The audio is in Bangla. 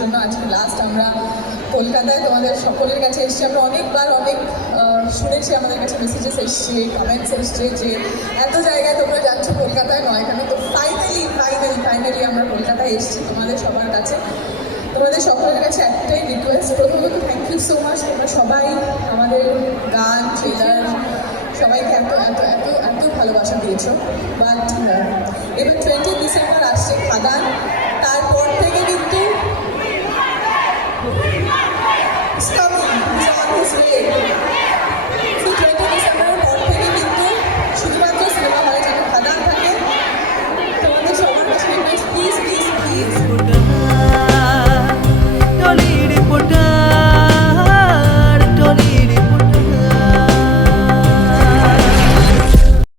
জন্য আজকে লাস্ট আমরা কলকাতায় তোমাদের সকলের কাছে এসেছি। আমরা অনেকবার, অনেক শুনেছি আমাদের কাছে মেসেজেস এসছে কমেন্টস এসছে যে এত জায়গায় তোমরা যাচ্ছ কলকাতায় নয় কেন? তো ফাইনালি ফাইনালি ফাইনালি আমরা কলকাতায় এসেছি তোমাদের সবার কাছে। তোমাদের সকলের কাছে একটাই রিকোয়েস্ট প্রথমত থ্যাংক ইউ সো মাচ তোমরা সবাই আমাদের গান ট্রেলার সবাইকে এত এত এত এত ভালোবাসা দিয়েছ। But Estamos, estamos,